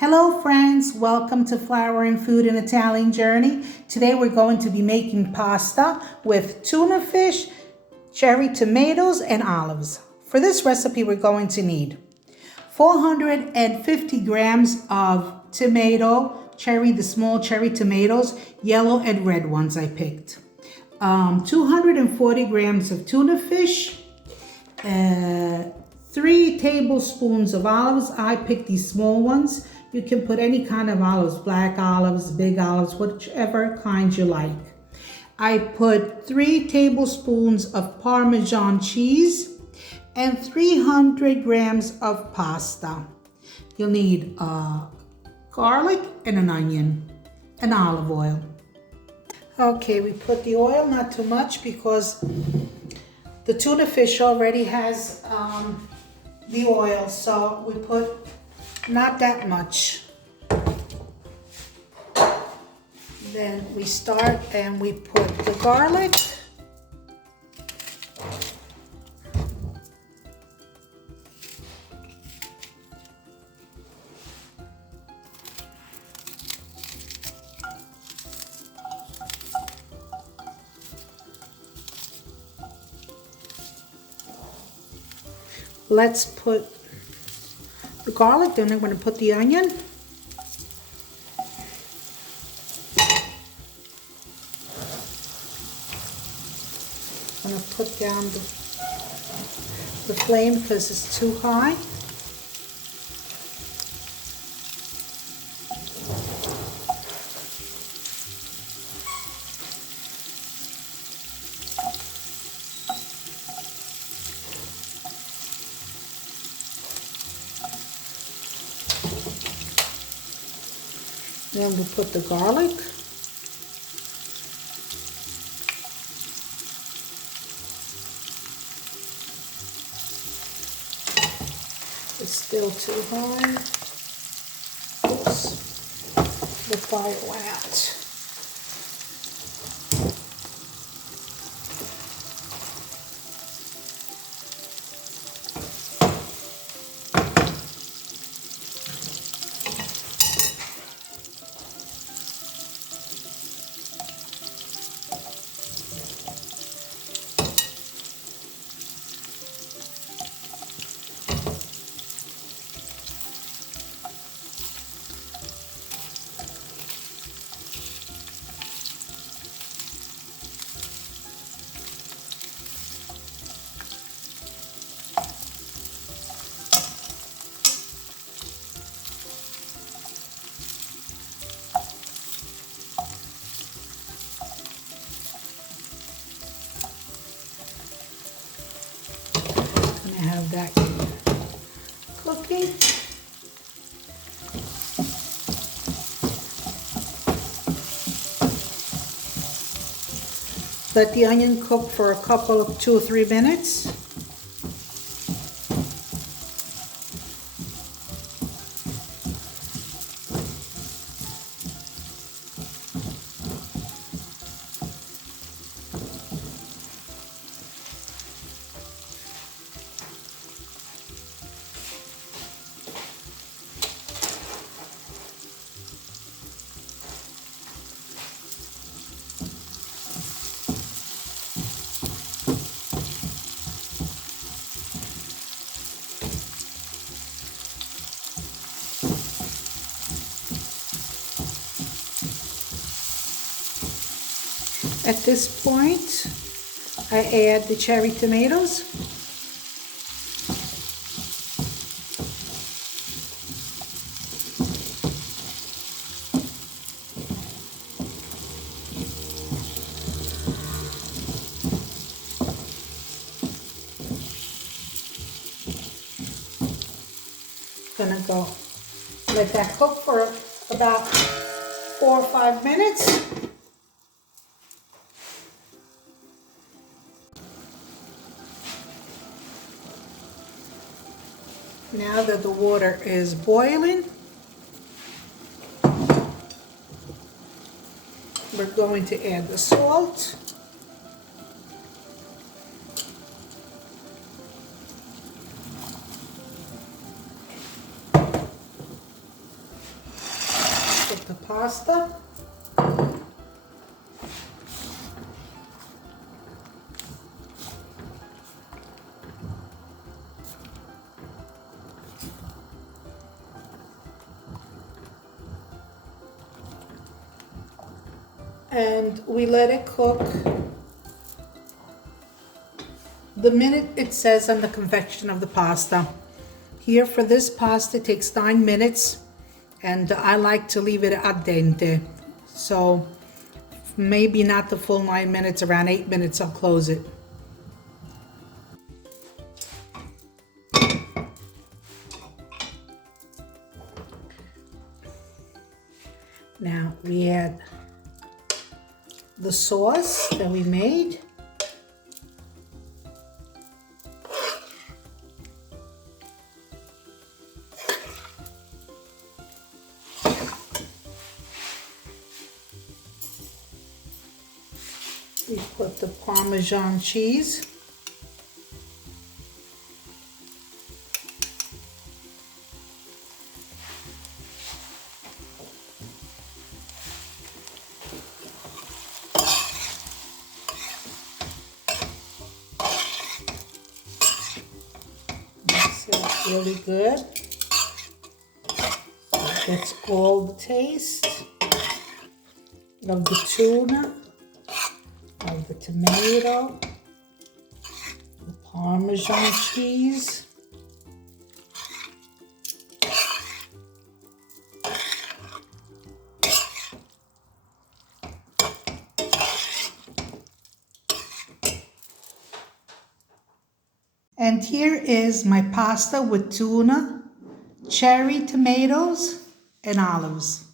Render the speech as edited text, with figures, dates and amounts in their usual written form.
Hello friends, welcome to Flour and Food and Italian Journey. Today we're going to be making pasta with tuna fish, cherry tomatoes, and olives. For this recipe we're going to need 450 grams of the small cherry tomatoes, yellow and red ones I picked. 240 grams of tuna fish, 3 tablespoons of olives. I picked these small ones. You can put any kind of olives, black olives, big olives, whichever kind you like. I put 3 tablespoons of Parmesan cheese and 300 grams of pasta. You'll need garlic and an onion and olive oil. Okay, we put the oil, not too much because the tuna fish already has the oil, so we put not that much. Then we start and we put the garlic. Let's put the garlic, then I'm going to put the onion. I'm going to put down the flame because it's too high. Then we'll put the garlic. It's still too high. Oops. The fire went out. Have that cooking. Let the onion cook for a couple of 2 or 3 minutes. At this point, I add the cherry tomatoes. Gonna go let that cook for about 4 or 5 minutes. Now that the water is boiling, we're going to add the salt. Put the pasta. And we let it cook the minute it says on the confection of the pasta. Here for this pasta it takes 9 minutes, and I like to leave it al dente. So maybe not the full 9 minutes, around 8 minutes I'll close it. Now we add the sauce that we made. We put the Parmesan cheese. Mix it really good. It gets all the taste of the tuna, of the tomato, the Parmesan cheese. And here is my pasta with tuna, cherry tomatoes, and olives.